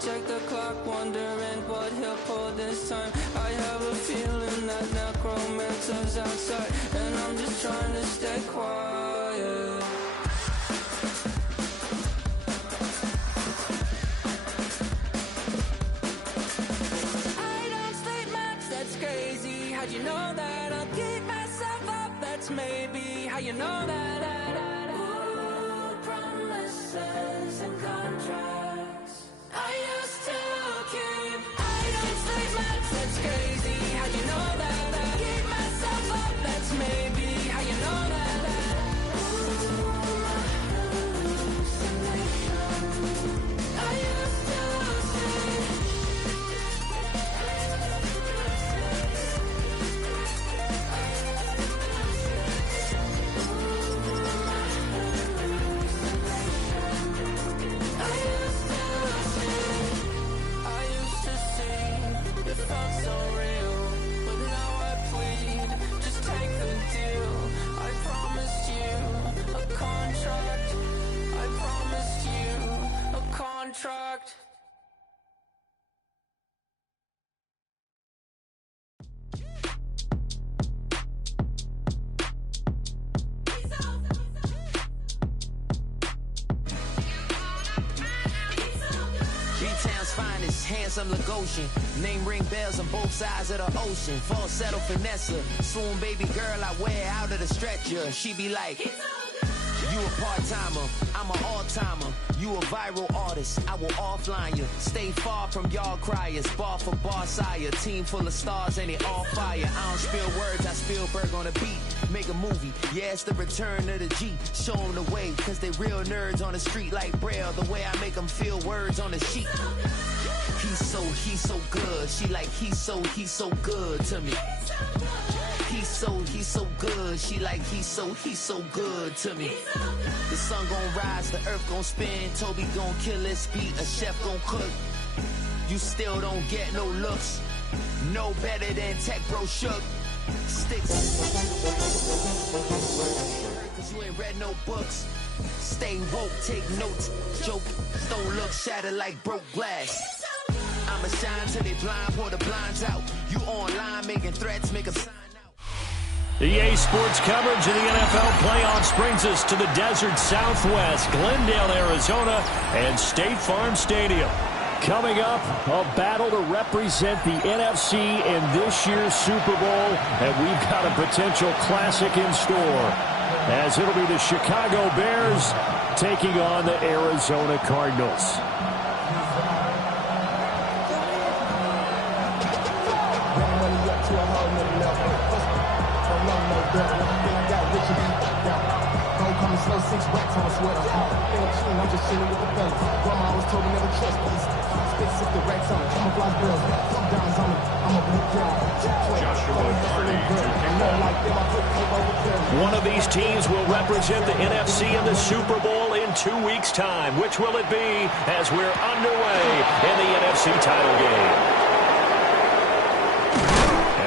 check the clock, wondering what he'll pull this time. I have a feeling that necromancer's outside, and I'm just trying to stay quiet. I don't sleep much, that's crazy. How'd you know that? I'll keep myself up, that's maybe how you know that. Ooh, promises and contracts I used to keep. I don't sleep much, that's crazy. How'd you know that? I keep myself up, that's maybe how you know that. Ooh, my hallucination I used to see. Contract. B-Town's finest, handsome Lagosian. Name ring bells on both sides of the ocean. Falsetto finesse, swoon baby girl I wear out of the stretcher. She be like, you a part-timer, I'm an all-timer. You a viral artist, I will offline you. Stay far from y'all criers, bar for bar sire. Team full of stars and it all fire. I don't spill words, I Spielberg on a beat. Make a movie, yeah, it's the return of the G. Show them the way, cause they real nerds on the street like Braille. The way I make them feel words on the sheet. He's so good. She like, he's so good to me. He's so good. She like, he's so good to me. The sun gon' rise, the earth gon' spin. Toby gon' kill this beat, a chef gon' cook. You still don't get no looks. No better than Tech Bro Shook. Sticks. Cause you ain't read no books. Stay woke, take notes. Joke, don't look shattered like broke glass. I'ma shine till they blind, pour the blinds out. You online making threats, make a sign out. The EA Sports coverage of the NFL playoffs brings us to the desert Southwest, Glendale, Arizona, and State Farm Stadium. Coming up, a battle to represent the NFC in this year's Super Bowl, and we've got a potential classic in store, as it'll be the Chicago Bears taking on the Arizona Cardinals. Slow 6 racks on a sweater. I'm just chilling with the fellas. Grandma always told me never trust these. Spit 60 racks on it. Camouflage girls. Come down on me. I'm a blue girl. One of these teams will represent the NFC in the Super Bowl in 2 weeks' time. Which will it be as we're underway in the NFC title game?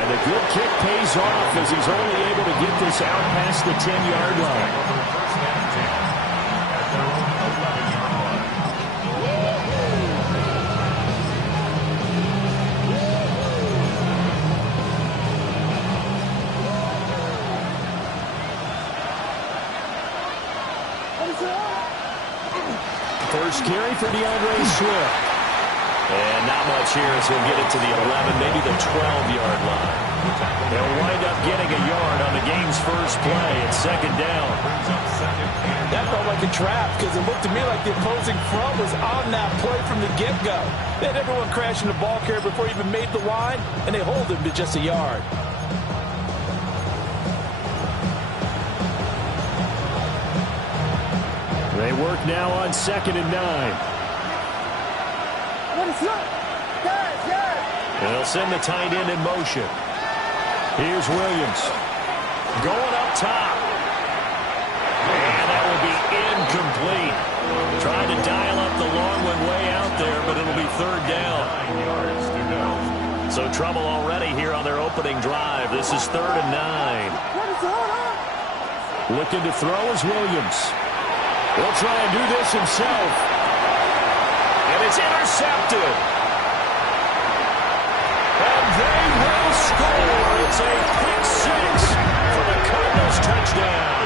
And the good kick pays off as he's only able to get this out past the 10-yard line. First carry for DeAndre Swift. And not much here as he'll get it to the 11, maybe the 12-yard line. They'll wind up getting a yard on the game's first play at second down. That felt like a trap because it looked to me like the opposing front was on that play from the get-go. They had everyone crashing the ball carrier before he even made the line, and they hold him to just a yard. They work now on 2nd and 9. They'll send the tight end in motion. Here's Williams. Going up top. And that will be incomplete. Trying to dial up the long one way out there, but it'll be third down. 9 yards to go. So trouble already here on their opening drive. This is 3rd and 9. Looking to throw is Williams. He'll try and do this himself. And it's intercepted. And they will score. It's a pick six for the Cardinals touchdown.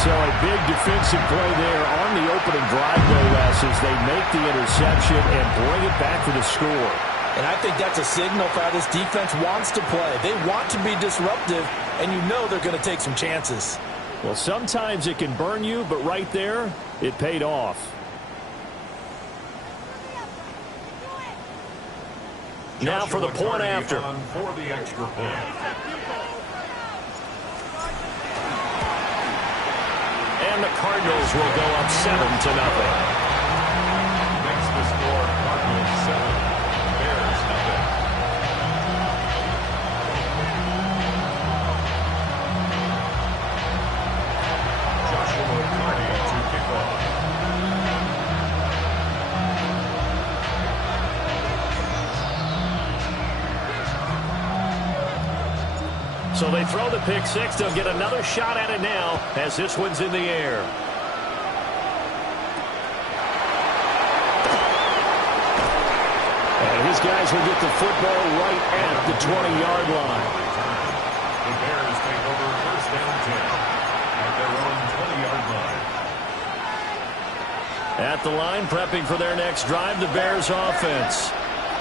So a big defensive play there on the opening drive, though, Les, as they make the interception and bring it back for the score. And I think that's a signal for how this defense wants to play. They want to be disruptive, and you know they're going to take some chances. Well, sometimes it can burn you, but right there, it paid off. Now for the point after. For the extra point. And the Cardinals will go up 7-0. Makes the score Cardinals 7, Bears nothing. Joshua Carney to kick off. So they throw the pick six. They'll get another shot at it now as this one's in the air. And his guys will get the football right at the 20-yard line. The Bears take over first and 10 at their own 20-yard line. At the line, prepping for their next drive, the Bears offense.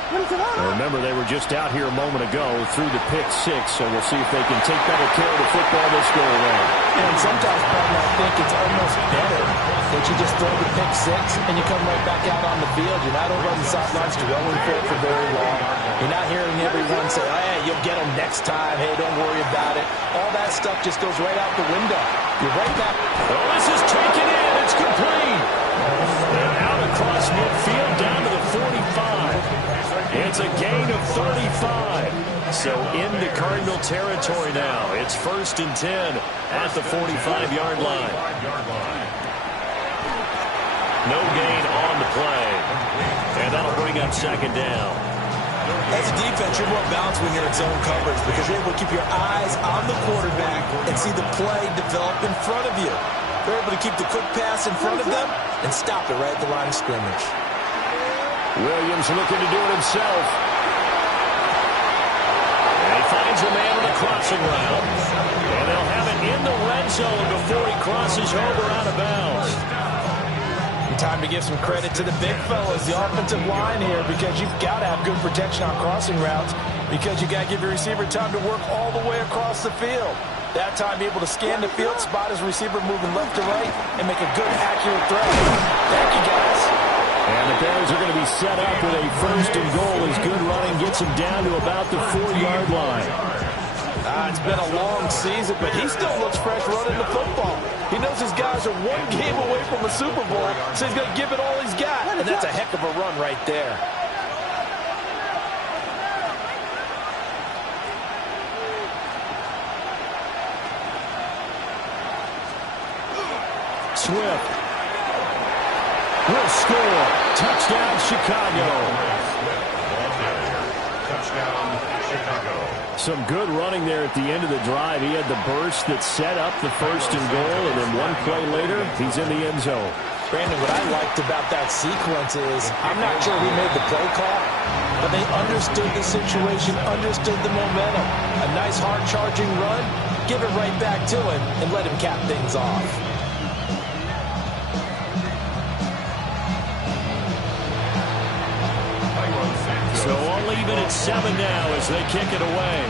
And remember, they were just out here a moment ago through the pick six, so we'll see if they can take better care of the football this go around. And sometimes, partner, I think it's almost better that you just throw the pick six and you come right back out on the field. You're not over on the sidelines dwelling for it for very long. You're not hearing everyone say, hey, you'll get them next time. Hey, don't worry about it. All that stuff just goes right out the window. You're right back. Oh, this is taken in. It's complete. And out across midfield down to the 45. It's a gain of 35. So into Cardinal territory now. It's 1st and 10 at the 45-yard line. No gain on the play. And that'll bring up 2nd down. As a defense, you're more balanced when you're in zone coverage because you're able to keep your eyes on the quarterback and see the play develop in front of you. They're able to keep the quick pass in front of them and stop it right at the line of scrimmage. Williams looking to do it himself. And he finds a man on a crossing route. And they'll have it in the red zone before he crosses over out of bounds. Time to give some credit to the big fellas, the offensive line here, because you've got to have good protection on crossing routes because you got to give your receiver time to work all the way across the field. That time, be able to scan the field, spot his receiver moving left to right, and make a good, accurate throw. Thank you, guys. And the Bears are going to be set up with a 1st and goal as good running gets him down to about the 4-yard line. It's been a long season, but he still looks fresh running the football. He knows his guys are one game away from the Super Bowl, so he's going to give it all he's got. And that's a heck of a run right there. Swift will score. Touchdown, Chicago. Touchdown, Chicago. Some good running there at the end of the drive. He had the burst that set up the 1st and goal, and then one play later, he's in the end zone. Brandon, what I liked about that sequence is I'm not sure who made the play call, but they understood the situation, understood the momentum. A nice hard-charging run, give it right back to him, and let him cap things off. So only even at 7 now as they kick it away.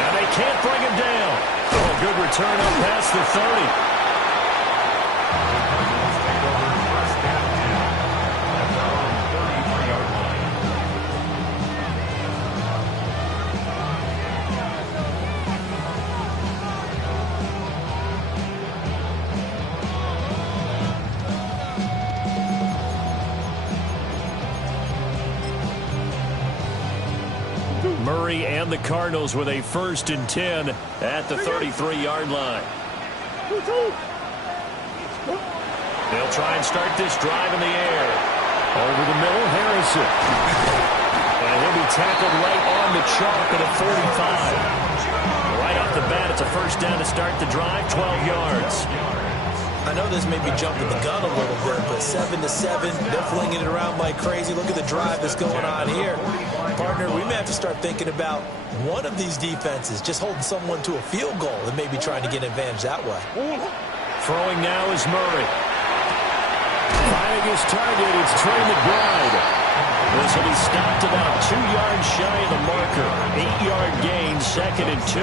And they can't bring him down. Oh, good return up past the 30. Murray and the Cardinals with a 1st and 10 at the 33-yard line. They'll try and start this drive in the air. Over the middle, Harrison. And he'll be tackled right on the chalk at a 45. Right up off the bat. It's a first down to start the drive, 12 yards. I know this may be jumping the gun a little bit, but 7-7, they're flinging it around like crazy. Look at the drive that's going on here. Partner, we may have to start thinking about one of these defenses just holding someone to a field goal and maybe trying to get an advantage that way. Throwing now is Murray. Finding his target, it's Trey McBride. This will be stopped about 2 yards shy of the marker. 8-yard gain, 2nd and 2.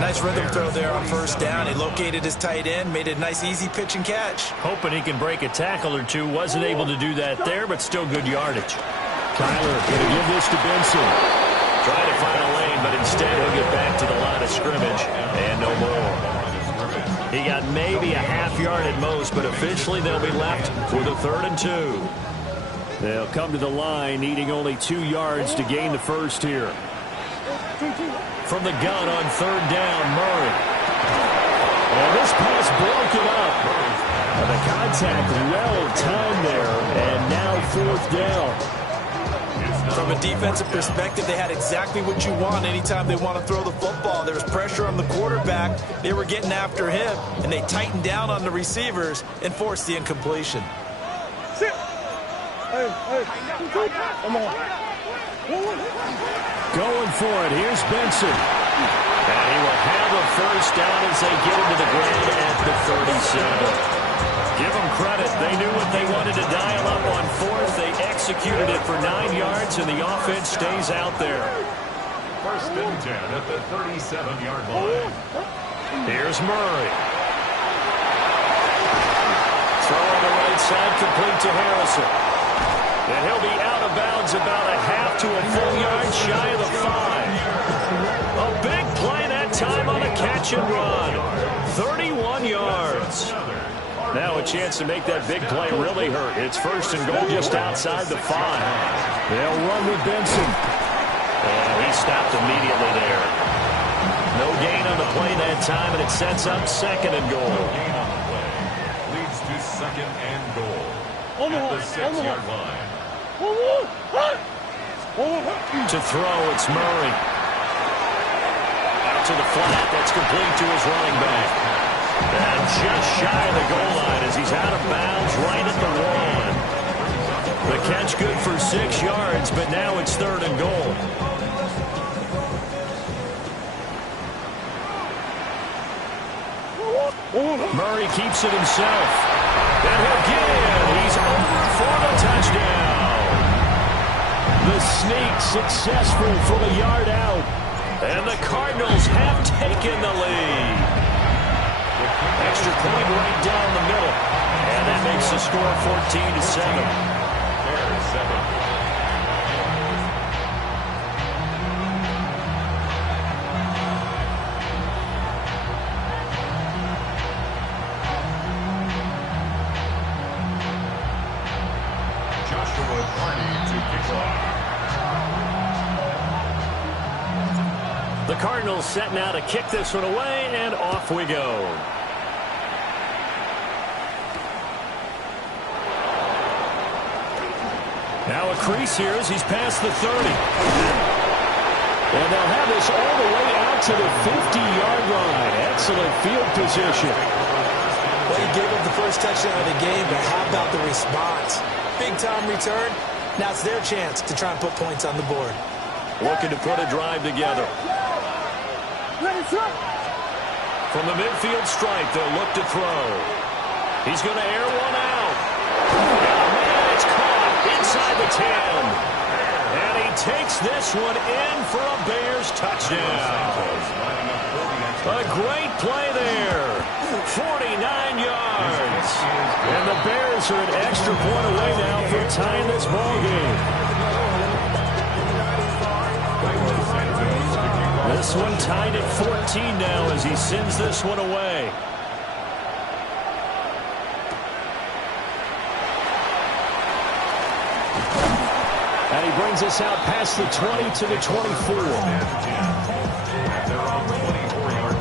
Nice rhythm throw there on first down. He located his tight end, made a nice easy pitch and catch. Hoping he can break a tackle or two. Wasn't able to do that there, but still good yardage. Kyler going to give this to Benson. Trying to find a lane, but instead he'll get back to the line of scrimmage. And no more. He got maybe a half yard at most, but officially they'll be left with a 3rd and 2. They'll come to the line, needing only 2 yards to gain the first here. From the gun on 3rd down, Murray. And this pass broken up. And the contact well timed there, and now 4th down. From a defensive perspective, they had exactly what you want anytime they want to throw the football. There was pressure on the quarterback. They were getting after him, and they tightened down on the receivers and forced the incompletion. Going for it. Here's Benson. And he will have a first down as they get into the ground at the 37. Give them credit. They knew what they wanted to dial up on 4th. They executed it for 9 yards, and the offense stays out there. 1st and 10 at the 37-yard line. Here's Murray. Throw on the right side, complete to Harrison. And he'll be out of bounds about a half to a full yard shy of the 5. A big play that time on a catch and run. 31 yards. Now a chance to make that big play really hurt. It's 1st and goal just outside the 5. They'll run with Benson. And he stopped immediately there. No gain on the play that time, and it sets up 2nd and goal. Gain on the play leads to 2nd and goal at the 6-yard line. To throw, it's Murray. Out to the flat, that's complete to his running back. And just shy of the goal line as he's out of bounds right at the 1. The catch good for 6 yards, but now it's 3rd and goal. Murray keeps it himself. And he'll get in. He's over for the touchdown. The sneak successful from a yard out. And the Cardinals have taken the lead. Extra point right down the middle. And that makes the score 14-7. Bears 7. The Cardinals set now to kick this one away, and off we go. Now a crease here as he's past the 30. And they'll have this all the way out to the 50-yard line. Excellent field position. Well, he gave up the first touchdown of the game, but how about the response? Big-time return. Now it's their chance to try and put points on the board. Looking to put a drive together. From the midfield stripe, they'll look to throw. He's going to air one out. Oh, man, it's caught inside the 10. And he takes this one in for a Bears touchdown. A great play there. 49 yards. And the Bears are an extra point away now from tying this ball game. This one tied at 14 now as he sends this one away. And he brings us out past the 20 to the 24. They're on the 24-yard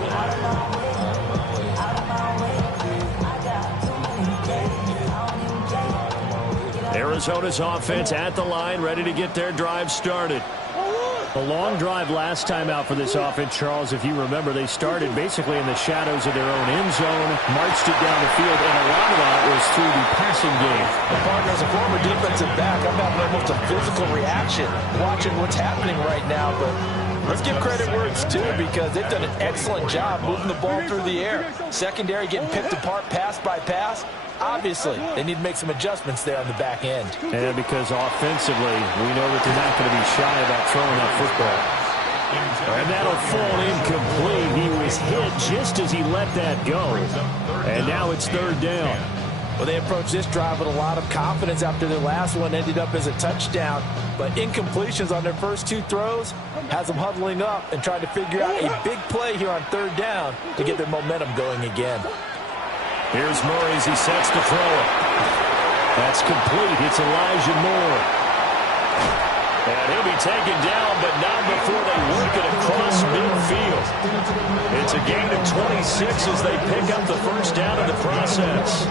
line. Arizona's offense at the line, ready to get their drive started. A long drive last time out for this offense, Charles. If you remember, they started basically in the shadows of their own end zone, marched it down the field, and a lot of that was through the passing game. The partner, as a former defensive back, I'm having almost a physical reaction watching what's happening right now, but let's give credit where it's due because they've done an excellent job moving the ball through the air. Secondary getting picked apart pass by pass. Obviously, they need to make some adjustments there on the back end. And because offensively, we know that they're not going to be shy about throwing that football. And that'll fall incomplete. He was hit just as he let that go. And now it's third down. Well, they approached this drive with a lot of confidence after their last one ended up as a touchdown. But incompletions on their first two throws has them huddling up and trying to figure out a big play here on third down to get their momentum going again. Here's Murray as he sets to throw it. That's complete. It's Elijah Moore. And he'll be taken down, but not before they work it across midfield. It's a gain of 26 as they pick up the first down in the process.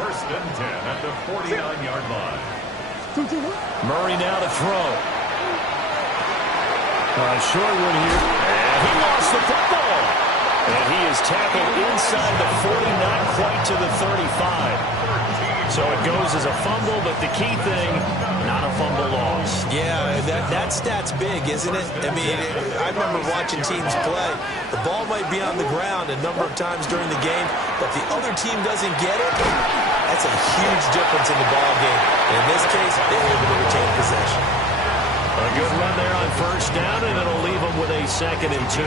First and 10 at the 49-yard line. Murray now to throw. Short one here. And he lost the football. And he is tackled inside the 40, not quite to the 35. So it goes as a fumble, but the key thing, not a fumble loss. Yeah, that stat's big, isn't it? I mean, I remember watching teams play. The ball might be on the ground a number of times during the game, but the other team doesn't get it. That's a huge difference in the ball game. And in this case, they were able to retain possession. A good run there on first down, and it'll leave them with a 2nd and 2.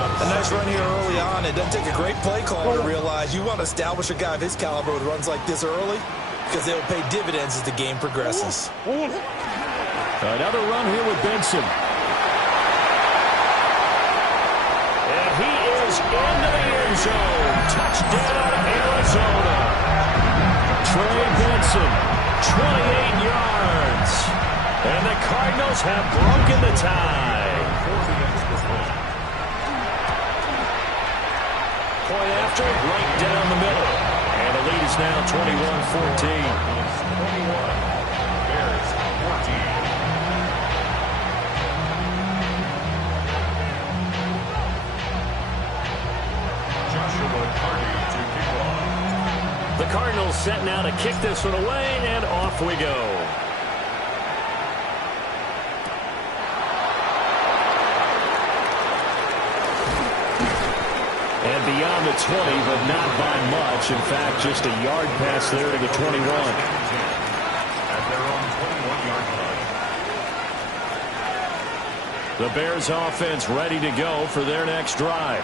A nice run here early on. It doesn't take a great play caller to realize you want to establish a guy of his caliber with runs like this early because they will pay dividends as the game progresses. Another run here with Benson. And he is into the end zone. Touchdown, Arizona. Trey Benson, 28 yards. And the Cardinals have broken the tie. Point after, right down the middle. And the lead is now 21-14. 21, Bears 14. Joshua Carney to kick off. The Cardinals set now to kick this one away, and off we go. And beyond the 20, but not by much. In fact, just a yard pass there to the 21. At their own 21-yard line. The Bears offense ready to go for their next drive.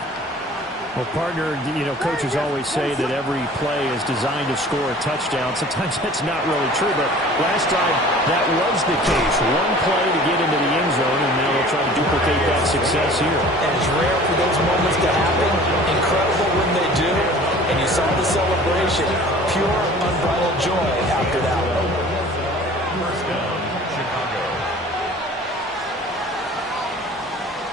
Well, partner, coaches always say that every play is designed to score a touchdown. Sometimes that's not really true, but last drive, that was the case. One play to get into the end zone, and now they'll try to duplicate that success here. And it's rare for those moments to happen. Incredible when they do. And you saw the celebration. Pure, unbridled joy after that one. First down, Chicago.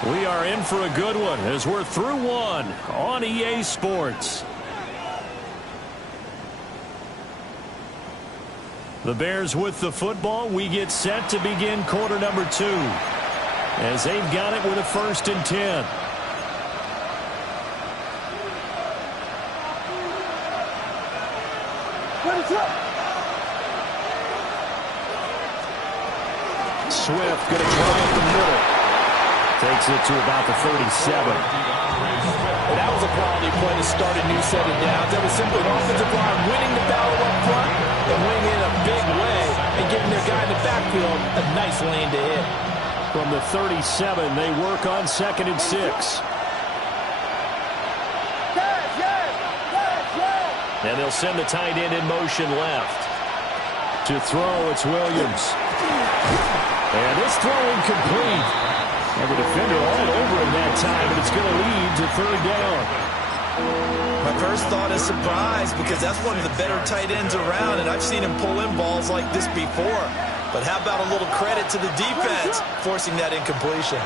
We are in for a good one as we're through one on EA Sports. The Bears with the football. We get set to begin quarter number 2 as they've got it with a 1st and 10. Swift going to try up the middle. Takes it to about the 37. Well, that was a quality play to start a new set of downs. That was simply an offensive line winning the battle up front and winning in a big way and giving their guy in the backfield a nice lane to hit. From the 37, they work on 2nd and 6. And they'll send the tight end in motion left. To throw, it's Williams. And this throw incomplete. And the defender all over him that time, and it's going to lead to 3rd down. My first thought is surprise because that's one of the better tight ends around, and I've seen him pull in balls like this before. But how about a little credit to the defense forcing that incompletion?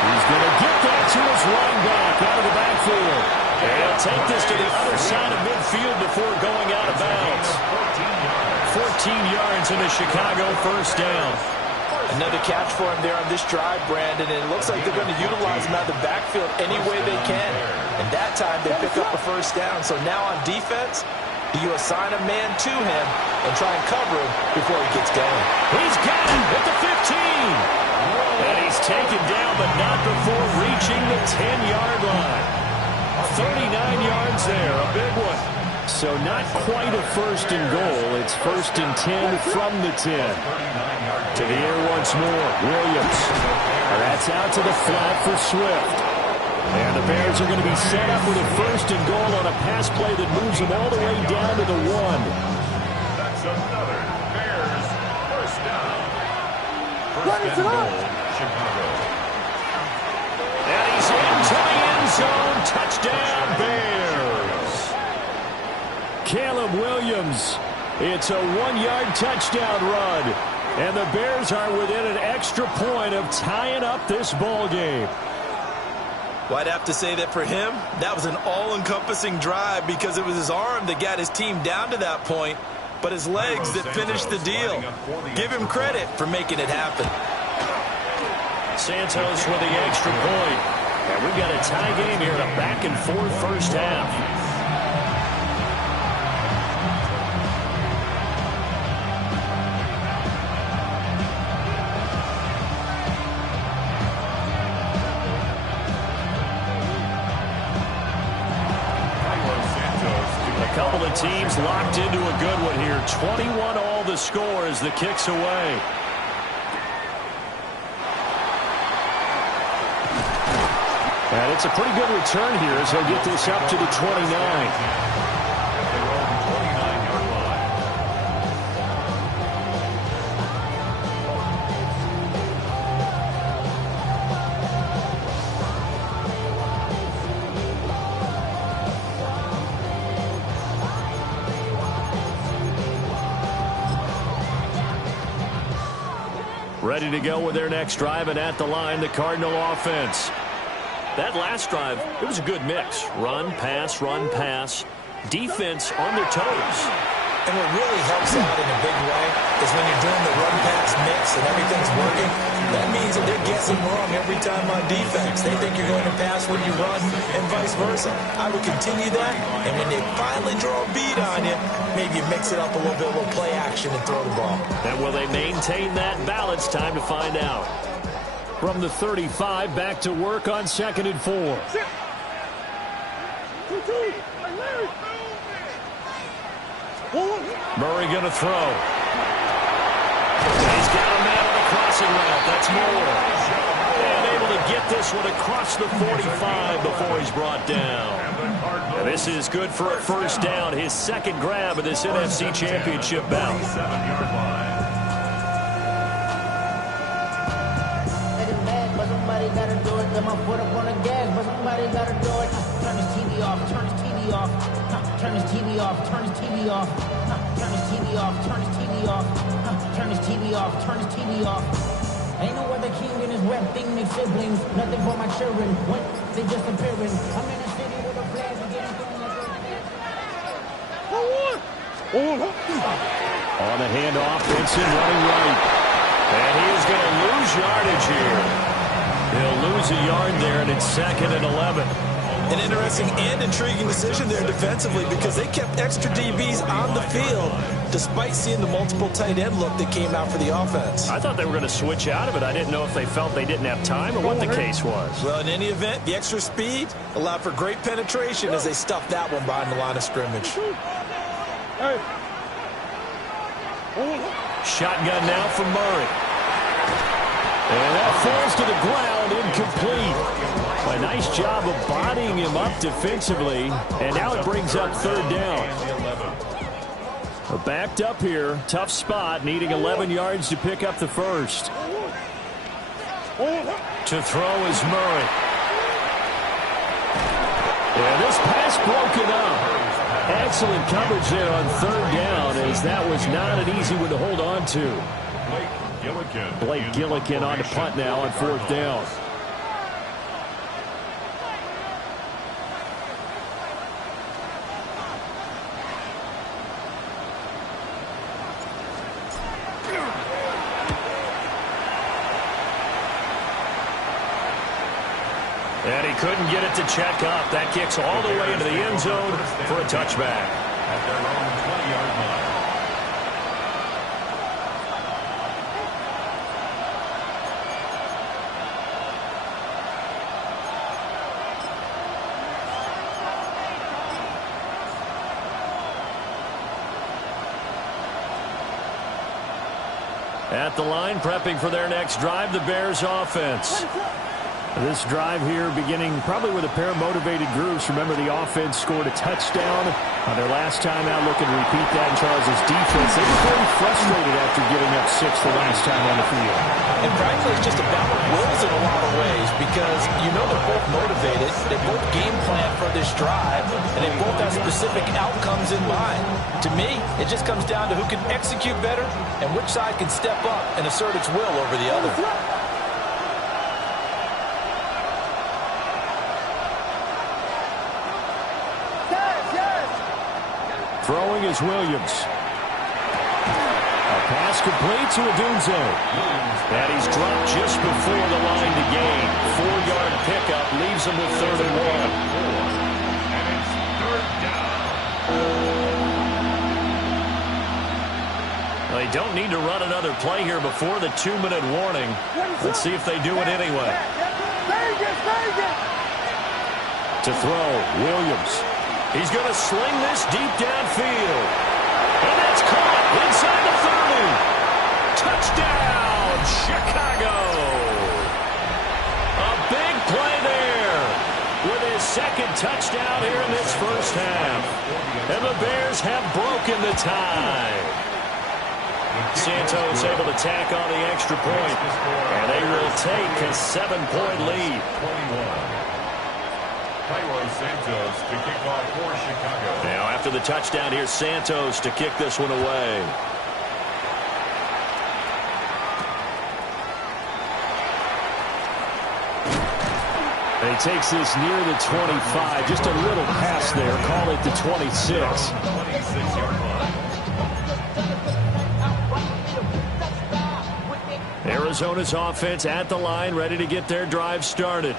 He's going to get that to his running back out of the backfield. And he'll take this to the other side of midfield before going out of bounds. yards and a Chicago first down. Another catch for him there on this drive, Brandon, and it looks like they're going to utilize him out of the backfield any way they can. And that time they pick up a first down. So now on defense, you assign a man to him and try and cover him before he gets going. He's got him at the 15. And he's taken down, but not before reaching the 10-yard line. 39 yards there, a big one. So not quite a first and goal. It's first and 10 from the 10. To the air once more, Williams. That's out to the flat for Swift. And the Bears are going to be set up with a first and goal on a pass play that moves them all the way down to the 1. That's another Bears first down. First and goal, Chicago. And he's into the end zone. Touchdown, Bears. Caleb Williams. It's a 1-yard touchdown run. And the Bears are within an extra point of tying up this ball game. Well, I'd have to say that for him, that was an all-encompassing drive because it was his arm that got his team down to that point, but his legs that finished the deal. Give him credit for making it happen. Santos with the extra point. And we've got a tie game here in a back-and-forth first half. Couple of teams locked into a good one here. 21 all the score as the kick's away. And it's a pretty good return here as he'll get this up to the 29. Ready to go with their next drive, and at the line, the Cardinal offense. That last drive, it was a good mix. Run, pass, defense on their toes. And what really helps out in a big way is when you're doing the run-pass mix and everything's working, that means that they're guessing wrong every time on defense. They think you're going to pass when you run and vice versa. I would continue that, and when they finally draw a beat on you, maybe you mix it up a little bit, a little play action and throw the ball. And will they maintain that balance? Time to find out. From the 35, back to work on 2nd and 4. Murray going to throw. He's got a man on the crossing route. That's Moore. And able to get this one across the 45 before he's brought down. And this is good for a first down. His second grab of this NFC Championship bout. Somebody gotta do it. Got my foot up on the gas, but somebody gotta do it. Turn his TV off. Turn his TV off. Turn his TV off. Turn his TV off. Turn his TV off. Turn his TV off. Turn his TV off. Turn his TV off. Ain't no other king in this rap thing. Make siblings. Nothing for my children. What? They just appearing. I'm in the city with a flag again. On the handoff, Benson running right. And he is going to lose yardage here. He'll lose a yard there, and it's 2nd and 11. An interesting and intriguing decision there defensively because they kept extra DBs on the field despite seeing the multiple tight end look that came out for the offense. I thought they were going to switch out of it. I didn't know if they felt they didn't have time or what the case was. Well, in any event, the extra speed allowed for great penetration as they stuffed that one behind the line of scrimmage. Shotgun now from Murray. And that falls to the ground, incomplete. A nice job of bodying him up defensively, and now it brings up 3rd down. Backed up here, tough spot, needing 11 yards to pick up the first. To throw is Murray. And this pass broken up. Excellent coverage there on 3rd down, as that was not an easy one to hold on to. Blake Gillikin on the punt now on 4th down. couldn't get it to check up. That kicks all the way into the end zone for a touchback. At their own 20-yard line. At the line, prepping for their next drive, the Bears offense. This drive here beginning probably with a pair of motivated groups. Remember, the offense scored a touchdown on their last time out, looking to repeat that in Charles' defense. They were very frustrated after giving up 6 the last time on the field. And frankly, it's just a battle of wills in a lot of ways because you know they're both motivated. They both game plan for this drive, and they both have specific outcomes in mind. To me, it just comes down to who can execute better and which side can step up and assert its will over the other. Throwing is Williams. A pass complete to Odunze. And he's dropped just before the line to gain. 4-yard pickup leaves him with 3rd and 1. And it's 3rd down. They don't need to run another play here before the 2-minute warning. Let's see if they do it anyway. To throw, Williams. He's going to sling this deep downfield. And that's caught inside the 30. Touchdown, Chicago. A big play there with his 2nd touchdown here in this first half. And the Bears have broken the tie. Santos able to tack on the extra point. And they will take a 7-point lead. 21. Santos to kick off for Chicago. Now after the touchdown, here's Santos to kick this one away. And he takes this near the 25. Just a little pass there. Call it the 26. 26-yard line. Arizona's offense at the line, ready to get their drive started.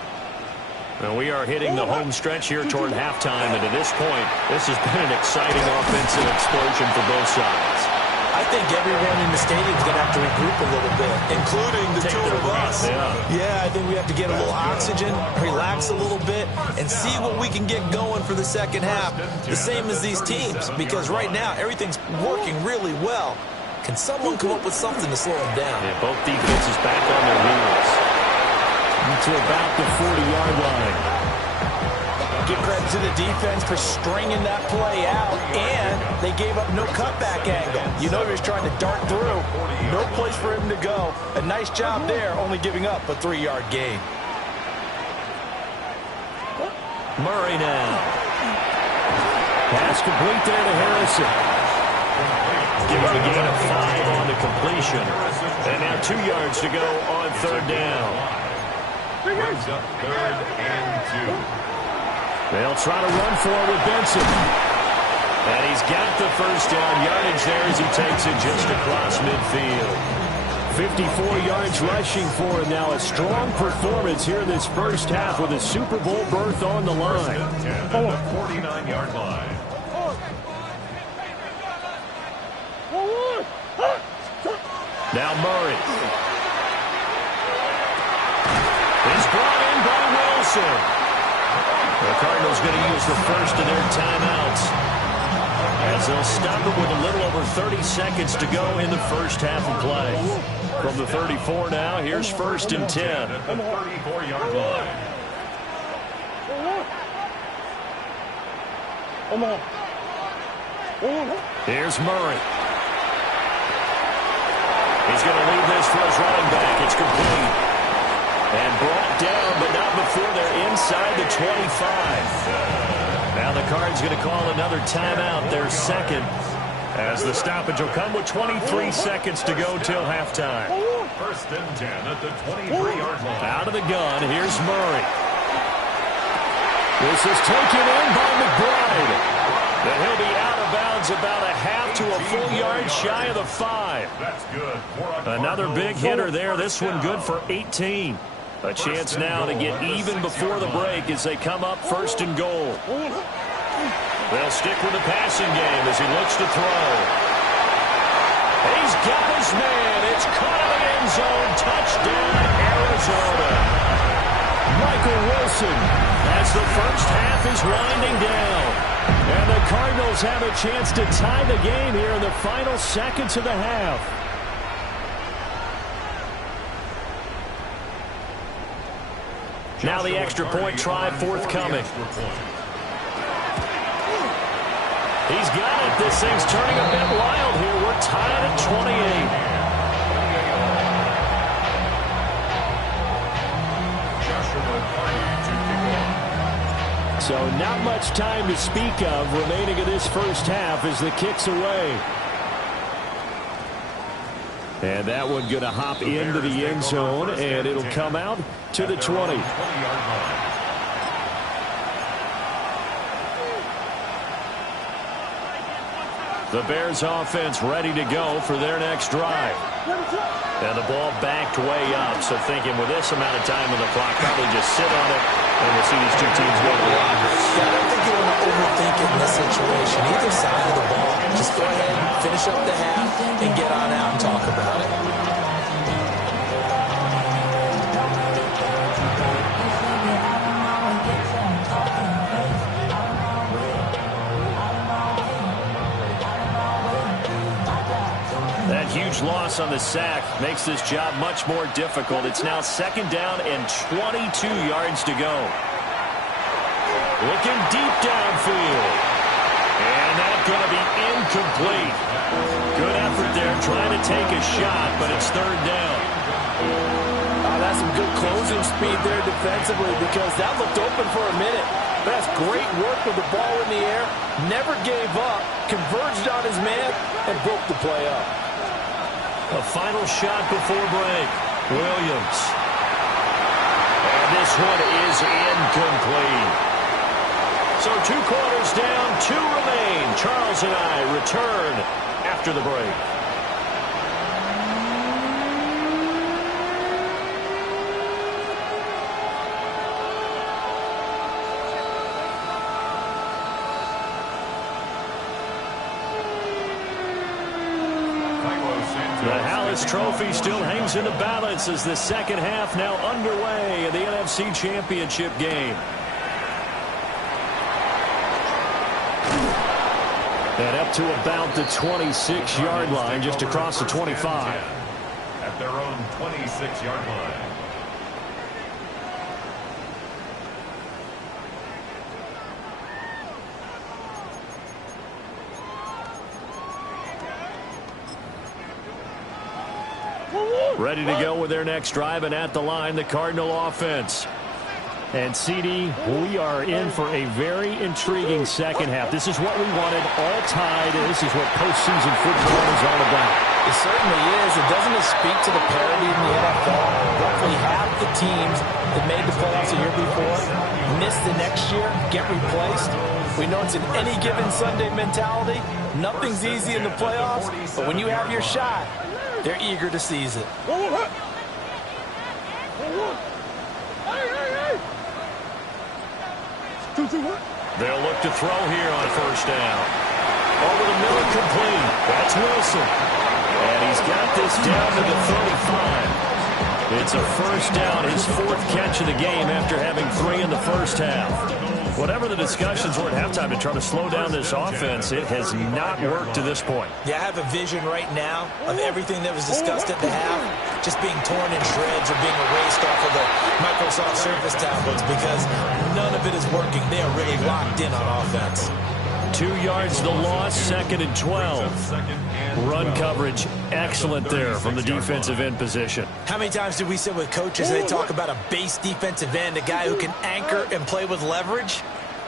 And we are hitting the home stretch here toward halftime, and at this point, this has been an exciting offensive explosion for both sides. I think everyone in the stadium is going to have to regroup a little bit, including the two of us. Yeah, I think we have to get a little oxygen, relax a little bit, and see what we can get going for the second half. The same as these teams, because right now, everything's working really well. Can someone come up with something to slow them down? Yeah, both defenses back on their heels. To about the 40-yard line. Give credit to the defense for stringing that play out, and they gave up no cutback angle. You know he was trying to dart through. No place for him to go. A nice job there, only giving up a 3-yard gain. Murray now. Pass complete there to Harrison. Give him a gain of 5 on the completion. And now 2 yards to go on 3rd down. Brings up 3rd and 2. They'll try to run for it with Benson. And he's got the first down yardage there as he takes it just across midfield. 54 yards rushing for him now. A strong performance here this first half with a Super Bowl berth on the line. At the 49-yard line. Now Murray. Is brought in by Wilson. The Cardinals going to use the first of their timeouts as they'll stop it with a little over 30 seconds to go in the first half of play. From the 34 now, here's 1st and 10. At the 34-yard line. Here's Murray. He's going to leave this for his running back. It's complete. And brought down, but not before they're inside the 25. Now the Cards going to call another timeout, their 2nd, as the stoppage will come with 23 seconds to go till halftime. 1st and 10 at the 23-yard line. Out of the gun, here's Murray. This is taken in by McBride. And he'll be out of bounds about a half to a full yard shy of the 5. That's good. Another big hitter there. This one good for 18. A chance now to get even before the break as they come up 1st and goal. They'll stick with the passing game as he looks to throw. He's got his man. It's caught in the end zone. Touchdown, Arizona. Michael Wilson, as the first half is winding down. And the Cardinals have a chance to tie the game here in the final seconds of the half. Now the extra point try forthcoming. He's got it. This thing's turning a bit wild here. We're tied at 28. So not much time to speak of remaining in this first half as the kick's away. And that one going to hop into the end zone, and it'll come out to the 20. The Bears offense ready to go for their next drive. And the ball backed way up, so thinking with this amount of time on the clock, probably just sit on it, and we'll see these two teams go to the lockers. Yeah, I don't think you want to overthink it in this situation. Either side of the ball, just go ahead, finish up the half, and get on out and talk about it. That huge loss on the sack makes this job much more difficult. It's now 2nd down and 22 yards to go. Looking deep downfield. And that's going to be incomplete. Good effort there trying to take a shot, but it's 3rd down. That's some good closing speed there defensively because that looked open for a minute. But that's great work with the ball in the air. Never gave up, converged on his man, and broke the play up. A final shot before break. Williams. And this one is incomplete. So 2 quarters down, 2 remain. Charles and I return after the break. The Hallis Trophy still hangs in the balance as the second half now underway in the NFC Championship game. And up to about the 26-yard line, just across the 25. At their own 26-yard line. Ready to go with their next drive, and at the line, the Cardinal offense. And, CD, we are in for a very intriguing second half. This is what we wanted, all tied, and this is what postseason football is all about. It certainly is. And doesn't it speak to the parity in the NFL? Roughly half the teams that made the playoffs a year before miss the next year, get replaced. We know it's an any given Sunday mentality. Nothing's easy in the playoffs, but when you have your shot, they're eager to seize it. They'll look to throw here on 1st down. Over the middle, complete. That's Wilson. And he's got this down to the 35. It's a 1st down, his 4th catch of the game after having 3 in the first half. Whatever the discussions were at halftime to try to slow down this offense, it has not worked to this point. Yeah, I have a vision right now of everything that was discussed at the half just being torn in shreds or being erased off of the Microsoft Surface tablets because none of it is working. They are really locked in on offense. 2 yards the loss, 2nd and 12. Run coverage, excellent there from the defensive end position. How many times do we sit with coaches and they talk about a base defensive end, a guy who can anchor and play with leverage?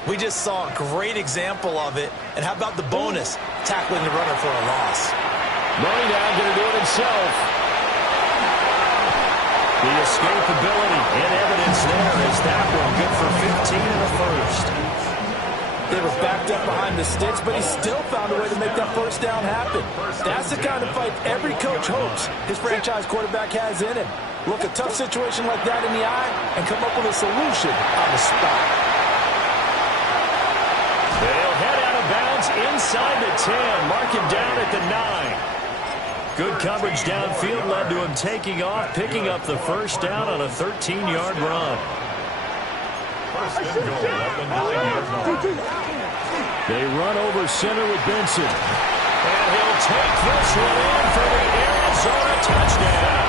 We just saw a great example of it. And how about the bonus, tackling the runner for a loss? Murray now going to do it himself. The escapability in evidence there is that one good for 15 in the first. They were backed up behind the sticks, but he still found a way to make that 1st down happen. That's the kind of fight every coach hopes his franchise quarterback has in him. Look a tough situation like that in the eye and come up with a solution on the spot. They'll head out of bounds inside the 10. Mark him down at the 9. Good coverage downfield led to him taking off, picking up the first down on a 13-yard run. First and goal at the 9-yard line. They run over center with Benson. And he'll take this one in for the Arizona touchdown.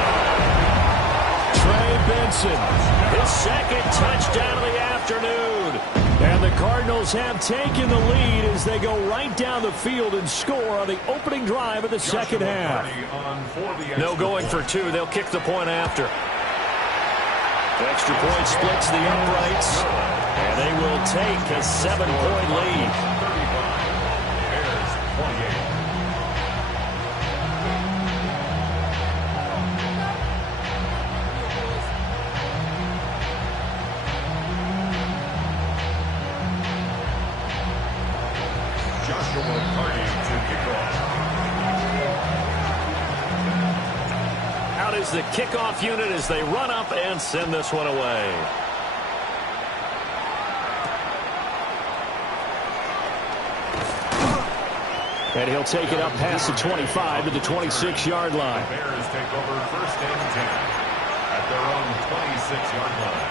Trey Benson, his second touchdown of the afternoon. And the Cardinals have taken the lead as they go right down the field and score on the opening drive of the second half. No going for two. They'll kick the point after. Extra point splits the uprights, and they will take a 7-point lead. 35, Bears 28. Out is the kickoff unit as they run up and send this one away. And he'll take it up past the 25 to the 26-yard line. The Bears take over first and 10 at their own 26-yard line.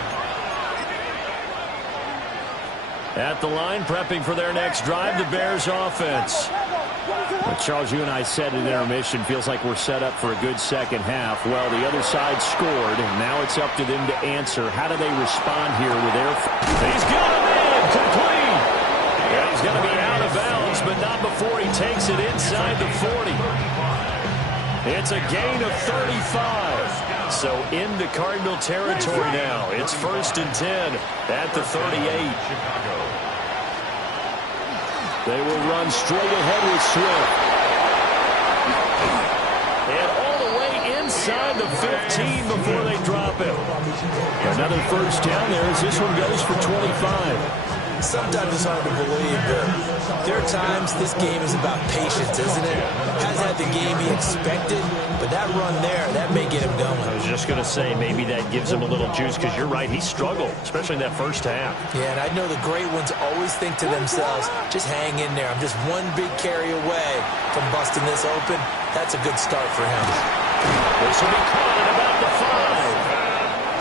At the line, prepping for their next drive, the Bears offense. Well, Charles, you and I said at intermission, feels like we're set up for a good second half. Well, the other side scored, and now it's up to them to answer. How do they respond here with their... He's got him in, complete! Yeah, he's going to be out of bounds, but not before he takes it inside the 40. It's a gain of 35. So into Cardinal territory now. It's first and 10 at the 38. They will run straight ahead with Swift. And all the way inside the 15 before they drop it. Another first down there as this one goes for 25. Sometimes it's hard to believe, but there are times this game is about patience, isn't it? Hasn't had the game he expected, but that run there, that may get him going. I was just going to say, maybe that gives him a little juice, because you're right, he struggled, especially in that first half. Yeah, and I know the great ones always think to themselves, just hang in there. I'm just one big carry away from busting this open. That's a good start for him. This will be caught at about the 5.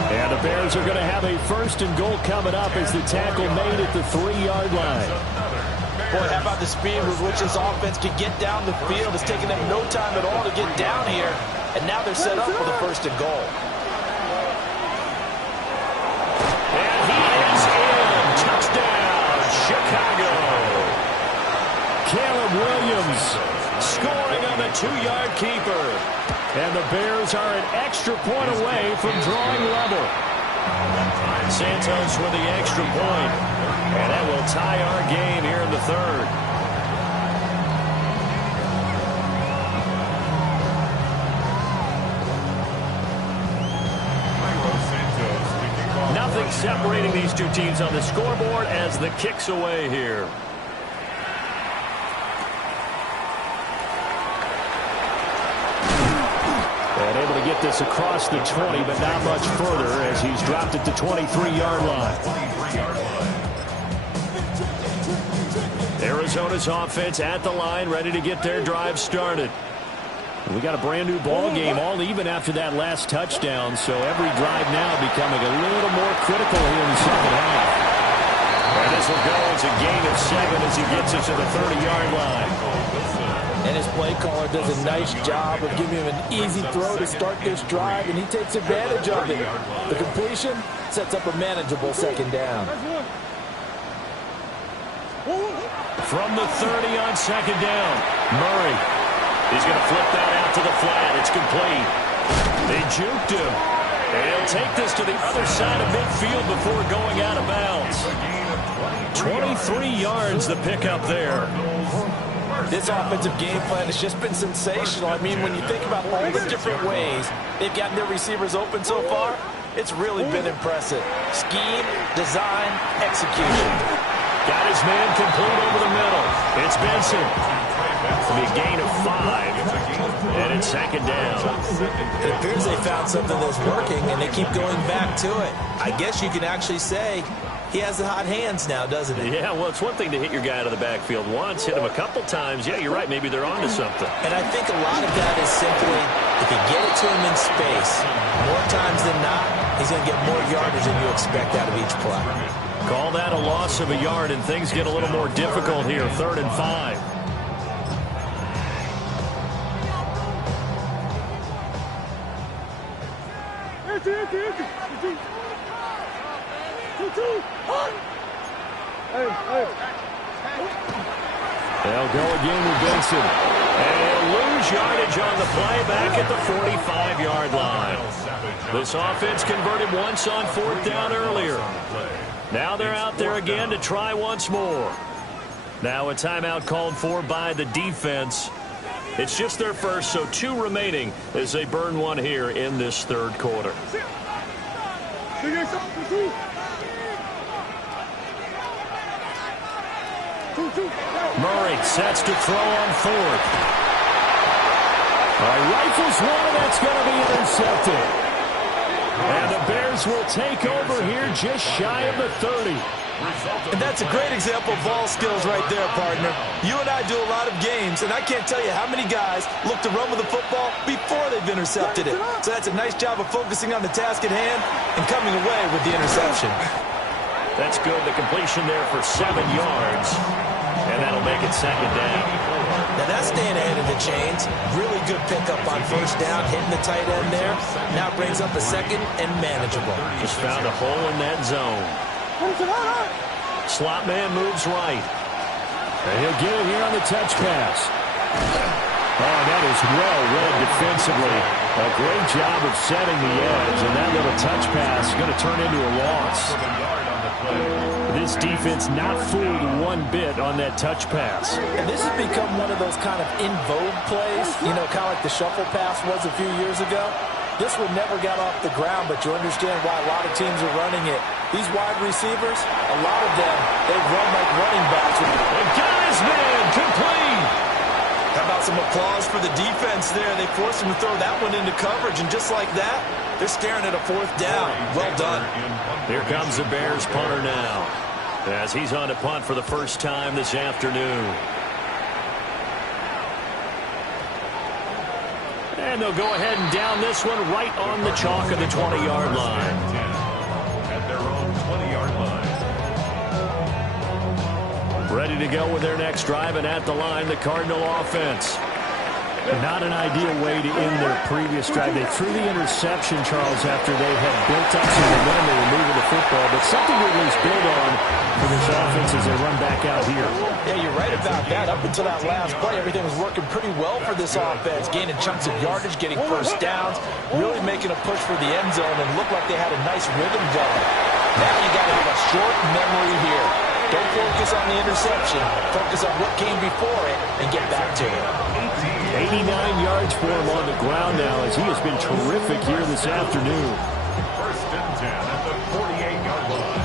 And the Bears are going to have a first and goal coming up as the tackle made at the 3-yard line. Boy, how about the speed with which this offense can get down the field? It's taken them no time at all to get down here, and now they're set up for the first and goal. And he is in. Touchdown, Chicago. Caleb Williams scoring on the 2-yard keeper. And the Bears are an extra point away from drawing level. Santos with the extra point. And that will tie our game here in the third. Nothing separating these two teams on the scoreboard as the kick's away here. And able to get this across the 20, but not much further as he's dropped it to 23-yard line. Arizona's offense at the line, ready to get their drive started. We got a brand new ball game, all even after that last touchdown, so every drive now becoming a little more critical here in the second half. And this will go as a gain of 7 as he gets it to the 30-yard line. And his play caller does a nice job of giving him an easy throw to start this drive, and he takes advantage of it. The completion sets up a manageable second down. From the 30 on second down, Murray. He's going to flip that out to the flat. It's complete. They juked him. And he'll take this to the other side of midfield before going out of bounds. 23 yards the pickup there. This offensive game plan has just been sensational. I mean, when you think about all the different ways they've gotten their receivers open so far, it's really been impressive. Scheme, design, execution. Got his man complete over the middle. It's Benson. And a gain of 5. And it's second down. It appears they found something that's working, and they keep going back to it. I guess you can actually say he has the hot hands now, doesn't he? Yeah, well, it's one thing to hit your guy out of the backfield once, hit him a couple times. Yeah, you're right. Maybe they're onto something. And I think a lot of that is simply, if you get it to him in space, more times than not, he's going to get more yardage than you expect out of each play. Call that a loss of a yard, and things get a little more difficult here. 3rd and 5. They'll go again with Benson. And he'll lose yardage on the play back at the 45-yard line. This offense converted once on 4th down earlier. Now they're out there again to try once more. Now a timeout called for by the defense. It's just their first, so 2 remaining as they burn one here in this 3rd quarter. Murray sets to throw on 4th. Rifles one, that's going to be intercepted. And the Bears will take over here just shy of the 30. And that's a great example of ball skills right there, partner. You and I do a lot of games, and I can't tell you how many guys look to run with the football before they've intercepted it. So that's a nice job of focusing on the task at hand and coming away with the interception. That's good. The completion there for 7 yards. And that'll make it second down. Now that's staying ahead of the chains. Really good pickup on 1st down, hitting the tight end there. Now it brings up a 2nd and manageable. Just found a hole in that zone. Slot man moves right. And he'll get it here on the touch pass. Oh, that is well read defensively. A great job of setting the edge, and that little touch pass is going to turn into a loss. This defense not fooled one bit on that touch pass. And this has become one of those kind of in vogue plays, you know, kind of like the shuffle pass was a few years ago. This one never got off the ground, but you understand why a lot of teams are running it. These wide receivers, a lot of them, they run like running backs. And got his man complete. How about some applause for the defense there? They forced him to throw that one into coverage, and just like that, they're staring at a 4th down. Well done. Here comes the Bears punter now, as he's on to punt for the first time this afternoon. And they'll go ahead and down this one right on the chalk of the 20-yard line. At their own 20-yard line. Ready to go with their next drive, and at the line, the Cardinal offense. Not an ideal way to end their previous drive. They threw the interception, Charles, after they had built up some momentum. They were moving the football, but something to at least build on for this offense as they run back out here. Yeah, you're right about that. Up until that last play, everything was working pretty well for this offense, gaining chunks of yardage, getting 1st downs, really making a push for the end zone, and looked like they had a nice rhythm going. Now you got to have a short memory here. Don't focus on the interception. Focus on what came before it and get back to it. 89 yards for him on the ground now, as he has been terrific here this afternoon. 1st and 10 at the 48-yard line.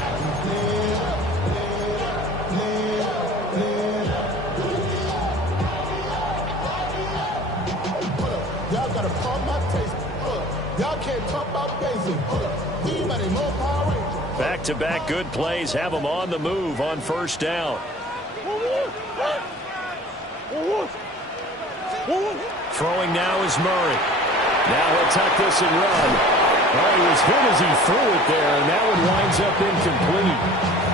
Y'all gotta pump my taste. Y'all can't talk about basic. Anybody more Power Rangers? Back-to-back good plays have them on the move on 1st down. Throwing now is Murray. Now he'll tuck this and run. Oh, he was hit as he threw it there, and that one winds up incomplete.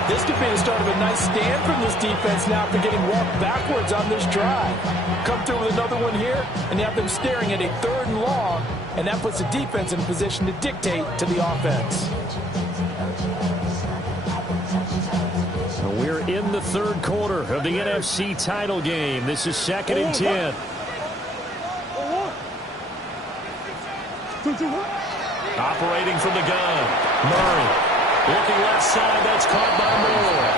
This could be the start of a nice stand from this defense now after getting walked backwards on this drive. Come through with another one here, and you have them staring at a 3rd and long, and that puts the defense in a position to dictate to the offense. We're in the 3rd quarter of the NFC title game. This is 2nd and 10. Operating from the gun, Murray. Looking left side, that's caught by Moore.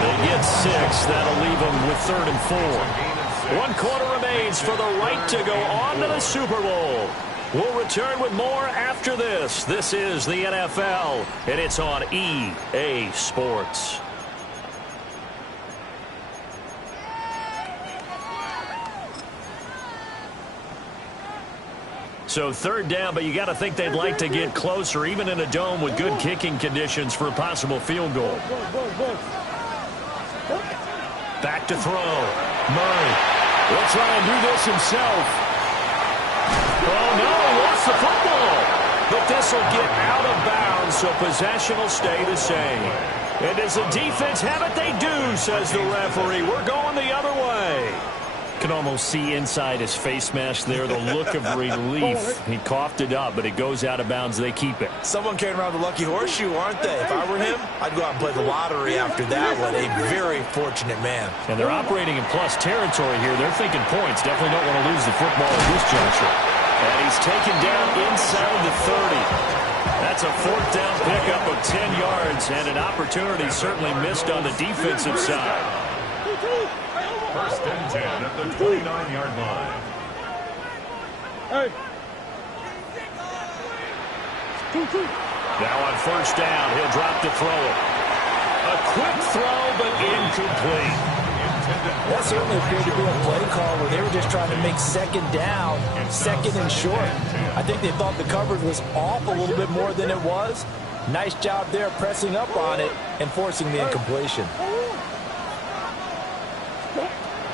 They get 6. That'll leave them with 3rd and 4. 1 quarter remains for the right to go on to the Super Bowl. We'll return with more after this. This is the NFL, and it's on EA Sports. So third down, but you got to think they'd like to get closer, even in a dome with good kicking conditions for a possible field goal. Back to throw. Murray will try and do this himself. Oh, no, he lost the football. But this will get out of bounds, so possession will stay the same. And does the defense have it? They do, says the referee. We're going the other way. Can almost see inside his face mask there, the look of relief. He coughed it up, but it goes out of bounds. They keep it. Someone carrying around the lucky horseshoe, aren't they? If I were him, I'd go out and play the lottery after that one. A very fortunate man. And they're operating in plus territory here. They're thinking points. Definitely don't want to lose the football at this juncture. And he's taken down inside the 30. That's a fourth down pickup of 10 yards, and an opportunity certainly missed on the defensive side. First and 10 at the 29-yard line. Now on first down, he'll drop to throw it. A quick throw, but incomplete. That certainly appeared to be a play call where they were just trying to make second down, second and short. I think they thought the coverage was off a little bit more than it was. Nice job there pressing up on it and forcing the incompletion.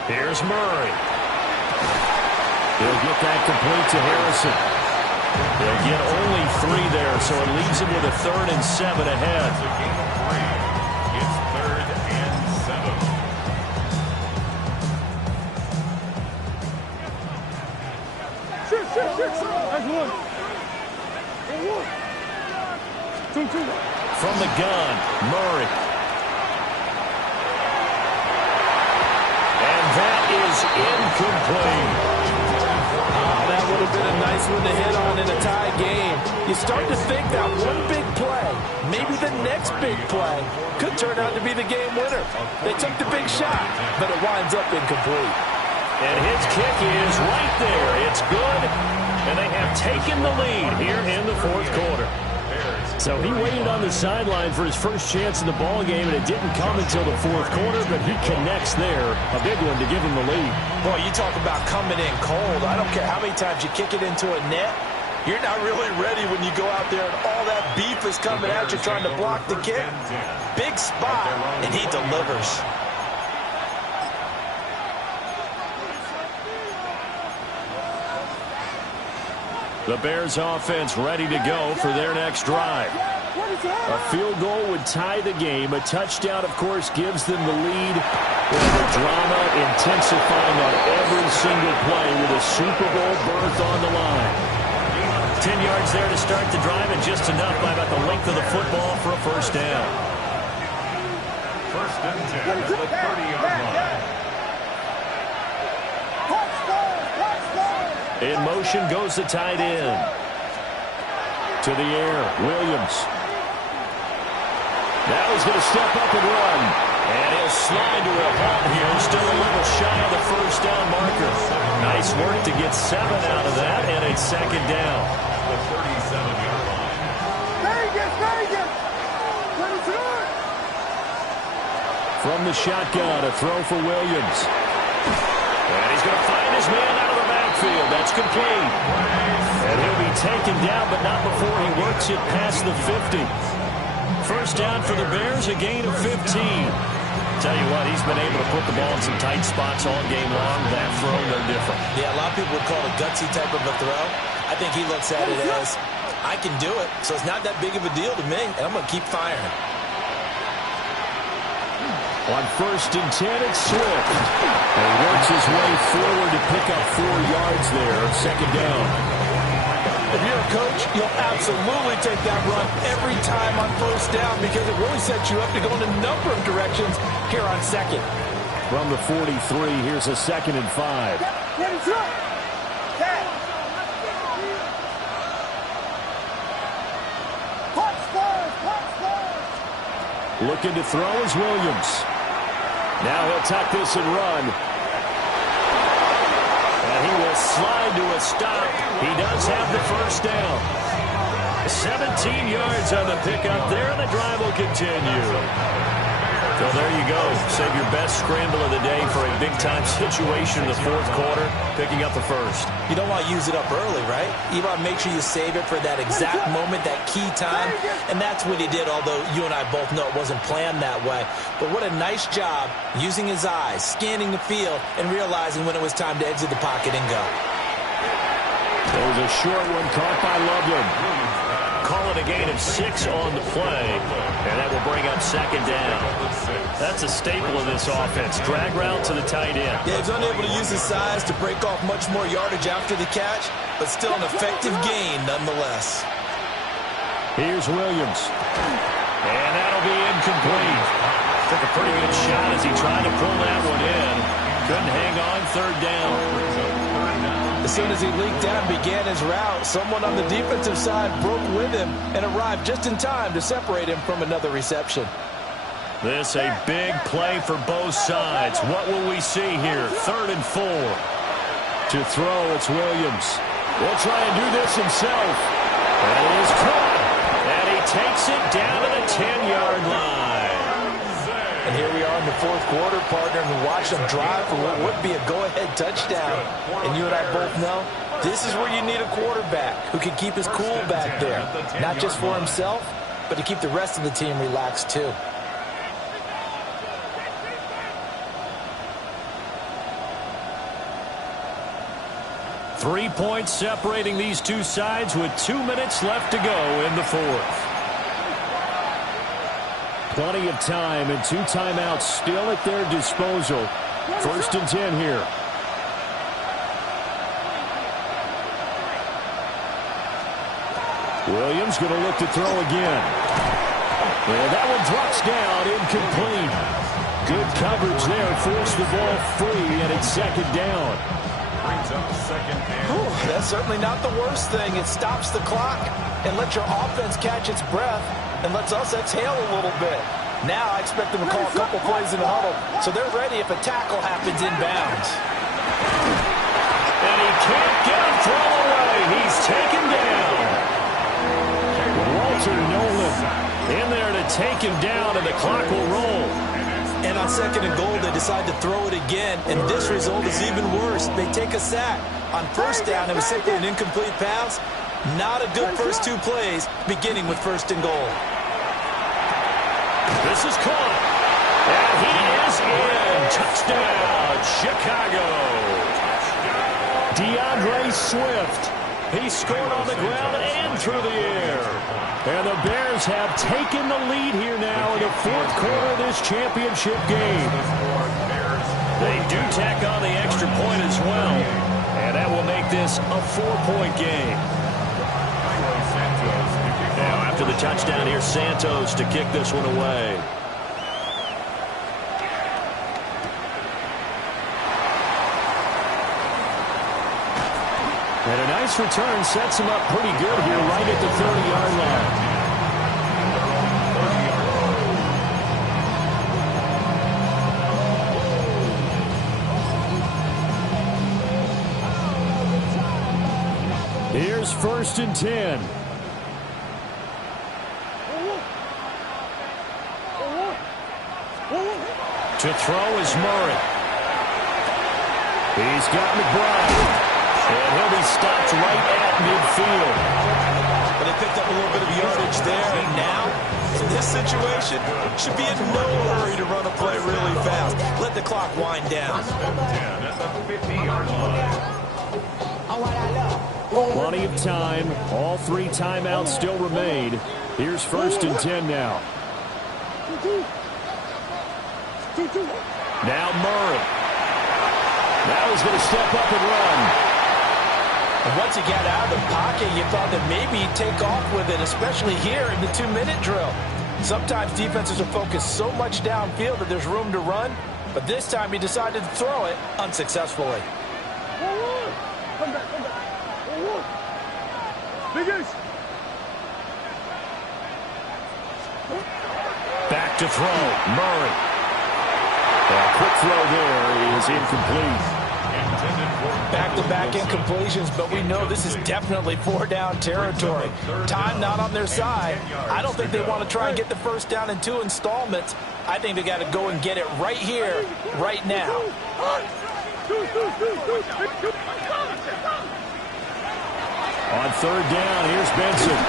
Here's Murray. He'll get that complete to Harrison. They'll get only 3 there, so it leaves him with a 3rd and 7 ahead. It's a game of 3. It's 3rd and 7. From the gun, Murray. That is incomplete. That would have been a nice one to hit on in a tie game. You start to think that one big play, maybe the next big play, could turn out to be the game winner. They took the big shot, but it winds up incomplete. And his kick is right there. It's good, and they have taken the lead here in the fourth quarter. So he waited on the sideline for his first chance in the ball game, and it didn't come until the fourth quarter, but he connects there. A big one to give him the lead. Boy, you talk about coming in cold. I don't care how many times you kick it into a net. You're not really ready when you go out there and all that beef is coming at you trying to block the kick. Big spot, and he delivers. The Bears offense ready to go for their next drive. A field goal would tie the game. A touchdown, of course, gives them the lead. And the drama intensifying on every single play with a Super Bowl berth on the line. 10 yards there to start the drive, and just enough by about the length of the football for a first down. First and 10 at the 30-yard line. In motion goes the tight end. To the air, Williams. Now he's going to step up and run. And he'll slide to a halt here. Still a little shy of the first down marker. Nice work to get 7 out of that, and it's second down. The 37-yard line. From the shotgun, a throw for Williams. And he's going to find his man out of the backfield. That's complete. And he'll be taken down, but not before he works it past the 50. First down for the Bears, a gain of 15. Tell you what, he's been able to put the ball in some tight spots all game long. That throw, no different. Yeah, a lot of people would call it a gutsy type of a throw. I think he looks at it as, I can do it, so it's not that big of a deal to me, and I'm going to keep firing. On first and 10, it's Swift. And he works his way forward to pick up 4 yards there. Second down. If you're a coach, you'll absolutely take that run every time on first down because it really sets you up to go in a number of directions here on second. From the 43, here's a 2nd and 5. Looking to throw is Williams. Now he'll tuck this and run. And he will slide to a stop. He does have the first down. 17 yards on the pickup there, and the drive will continue. Well, there you go. Save your best scramble of the day for a big-time situation in the fourth quarter, picking up the first. You don't want to use it up early, right? You want to make sure you save it for that exact moment, that key time, and that's what he did, although you and I both know it wasn't planned that way. But what a nice job using his eyes, scanning the field, and realizing when it was time to exit the pocket and go. It was a short one caught by Loveland. Call it a gain of 6 on the play, and that will bring up second down. That's a staple of this offense. Drag route to the tight end. Yeah, he's unable to use his size to break off much more yardage after the catch, but still an effective gain nonetheless. Here's Williams. And that'll be incomplete. Took a pretty good shot as he tried to pull that one in. Couldn't hang on, third down. As soon as he leaked out and began his route, someone on the defensive side broke with him and arrived just in time to separate him from another reception. This a big play for both sides. What will we see here? 3rd and 4. To throw, it's Williams. Will try and do this himself. And it is caught. And he takes it down to the 10-yard line. And here we are in the fourth quarter, partner, and watch them drive for what would be a go-ahead touchdown. And you and I both know this is where you need a quarterback who can keep his cool back there. Not just for himself, but to keep the rest of the team relaxed too. Three points separating these two sides with 2 minutes left to go in the fourth. Plenty of time and 2 timeouts still at their disposal. 1st and 10 here. Williams going to look to throw again. And that one drops down, incomplete. Good coverage there, forced the ball free, and it's second down. That's certainly not the worst thing. It stops the clock and lets your offense catch its breath and lets us exhale a little bit. Now I expect them to call a couple plays in the huddle, so they're ready if a tackle happens inbounds. And he can't get him thrown away. He's taken down. Walter Nolan in there to take him down, and the clock will roll. And on 2nd and goal, they decide to throw it again, and this result is even worse. They take a sack. On 1st down, it was simply an incomplete pass. Not a good first 2 plays, beginning with 1st and goal. This is caught. And he is in. Touchdown, Chicago. DeAndre Swift. He scored on the ground and through the air. And the Bears have taken the lead here now in the fourth quarter of this championship game. They do tack on the extra point as well. And that will make this a 4-point game. Now after the touchdown, here's Santos to kick this one away. And a nice return sets him up pretty good here right at the 30-yard line. Here's 1st and 10. To throw is Murray. He's got McBride. And he'll be stopped right at midfield. But they picked up a little bit of yardage there. And now, in this situation, should be in no hurry to run a play really fast. Let the clock wind down. Plenty of time. All 3 timeouts still remain. Here's 1st and 10 now. Now Murray. Now he's going to step up and run. And once he got out of the pocket, you thought that maybe he'd take off with it, especially here in the 2-minute drill. Sometimes defenses are focused so much downfield that there's room to run, but this time he decided to throw it unsuccessfully. Back to throw, Murray. A quick throw there is incomplete. Back-to-back incompletions, but we know this is definitely 4-down territory. Time not on their side. I don't think they want to try and get the first down in 2 installments. I think they got to go and get it right here, right now. On third down, here's Benson.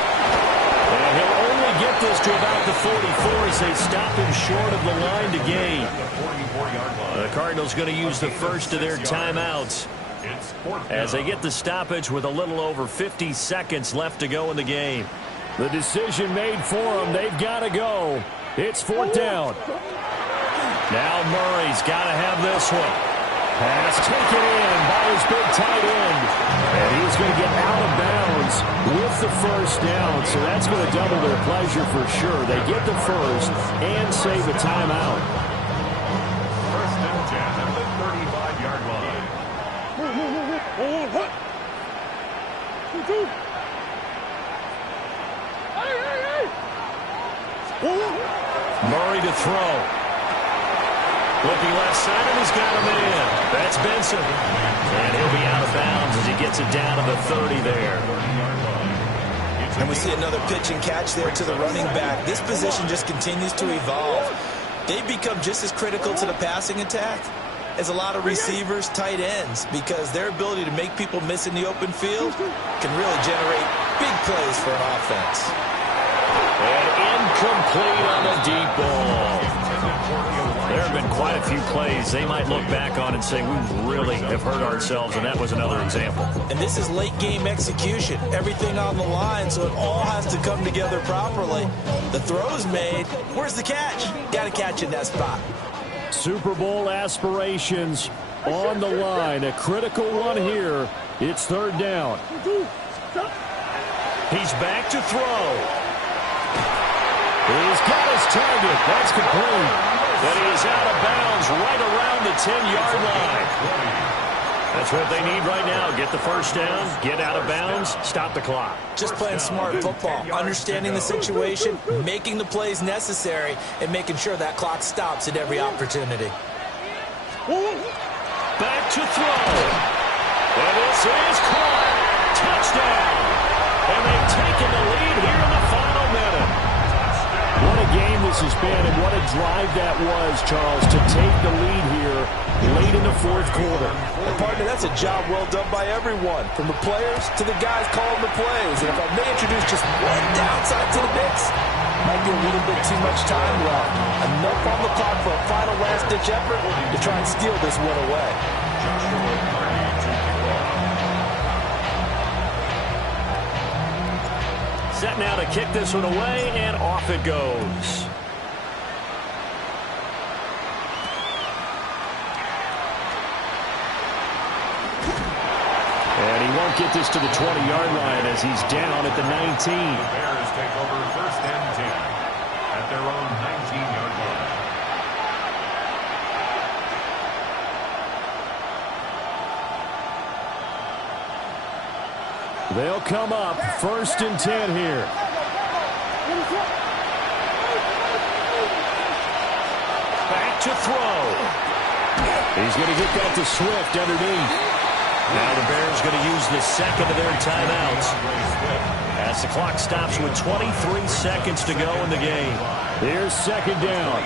And he'll only get this to about the 44 as they stop him short of the line to gain. The Cardinals going to use the first of their timeouts as they get the stoppage with a little over 50 seconds left to go in the game. The decision made for them. They've got to go. It's fourth down. Now Murray's got to have this one. Pass taken in by his big tight end. And he's going to get out of bounds with the first down. So that's going to double their pleasure for sure. They get the first and save a timeout. First and 10 at the 35-yard line. Murray to throw. Looking left side, and he's got him in. That's Benson. And he'll be out of bounds as he gets it down to the 30 there. And we see another pitch and catch there to the running back. This position just continues to evolve. They've become just as critical to the passing attack as a lot of receivers, tight ends, because their ability to make people miss in the open field can really generate big plays for an offense. And incomplete on the deep ball. There have been quite a few plays they might look back on and say, we really have hurt ourselves, and that was another example. And this is late-game execution. Everything on the line, so it all has to come together properly. The throw's made. Where's the catch? Got to catch in that spot. Super Bowl aspirations on the line. A critical one here. It's third down. He's back to throw. He's got his target. That's complete. But he is out of bounds right around the 10-yard line. That's what they need right now. Get the first down, get out of bounds, stop the clock. Just playing smart football, understanding the situation, making the plays necessary, and making sure that clock stops at every opportunity. Back to throw. And this is caught. Touchdown. And they've taken the lead here in the final minute. What a game this has been, and what a drive that was, Charles, to take the lead here late in the fourth quarter. And partner, that's a job well done by everyone, from the players to the guys calling the plays. And if I may introduce just one downside to the mix, might be a little bit too much time left. Enough on the clock for a final last-ditch effort to try and steal this one away. Set now to kick this one away, and off it goes. And he won't get this to the 20-yard line as he's down at the 19. The Bears take over first and 10 at their own 19-yard line. They'll come up first and 10 here. Back to throw. He's going to get that to Swift underneath. Now the Bears going to use the second of their timeouts as the clock stops with 23 seconds to go in the game. Here's second down.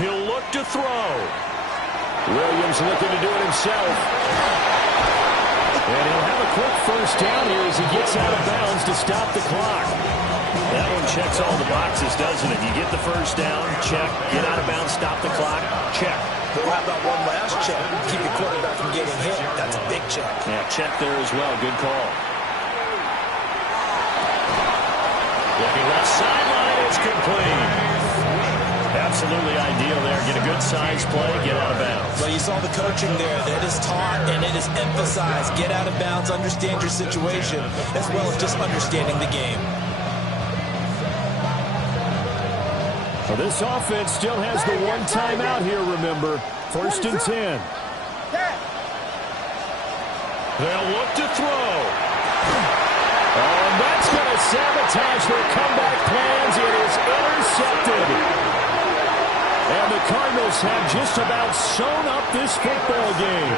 He'll look to throw. Williams looking to do it himself. And he'll have a quick first down here as he gets out of bounds to stop the clock. That one checks all the boxes, doesn't it? You get the first down, check. Get out of bounds, stop the clock, check. But how about one last check? Keep your quarterback from getting hit. That's a big check. Yeah, check there as well. Good call. Looking left sideline, it's complete. Absolutely ideal there. Get a good size play, get out of bounds. Well, you saw the coaching there. That is taught and it is emphasized. Get out of bounds, understand your situation, as well as just understanding the game. Well, this offense still has the one timeout here, remember. First and 10. They'll look to throw. Oh, and that's going to sabotage their comeback plans. It is intercepted. And the Cardinals have just about sewn up this football game.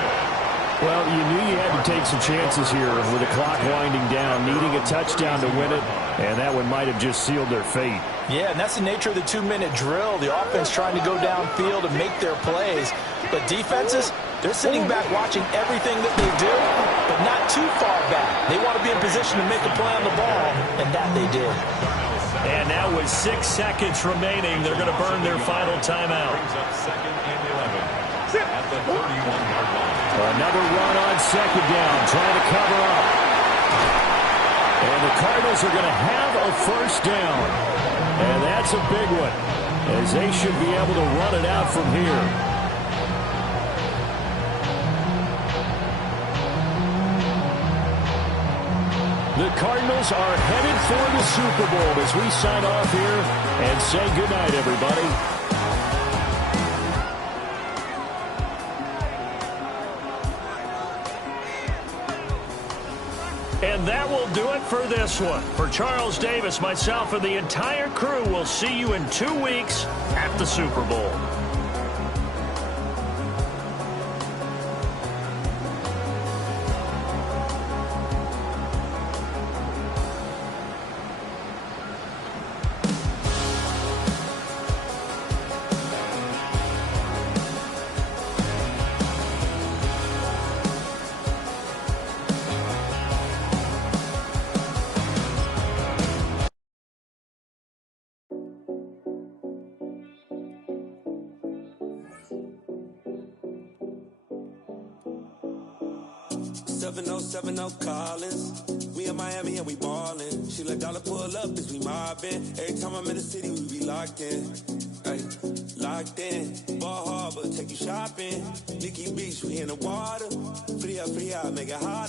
Well, you knew you had to take some chances here with the clock winding down, needing a touchdown to win it, and that one might have just sealed their fate. Yeah, and that's the nature of the 2-minute drill. The offense trying to go downfield and make their plays. But defenses, they're sitting back watching everything that they do, but not too far back. They want to be in position to make a play on the ball, and that they did. And now with 6 seconds remaining, they're going to burn their final timeout. Second and 11 at the 31-yard line. Another run on second down, trying to cover up. And the Cardinals are going to have a first down. And that's a big one, as they should be able to run it out from here. The Cardinals are headed for the Super Bowl as we sign off here and say goodnight, everybody. And that will do it for this one. For Charles Davis, myself, and the entire crew, we'll see you in 2 weeks at the Super Bowl. Collins. We in Miami and we ballin'. She let dollar pull up as we mobbin'. Every time I'm in the city, we be locked in. Ay, locked in. Ball Harbor, take you shopping. Nikki Beach, we in the water. Free up, make it hot.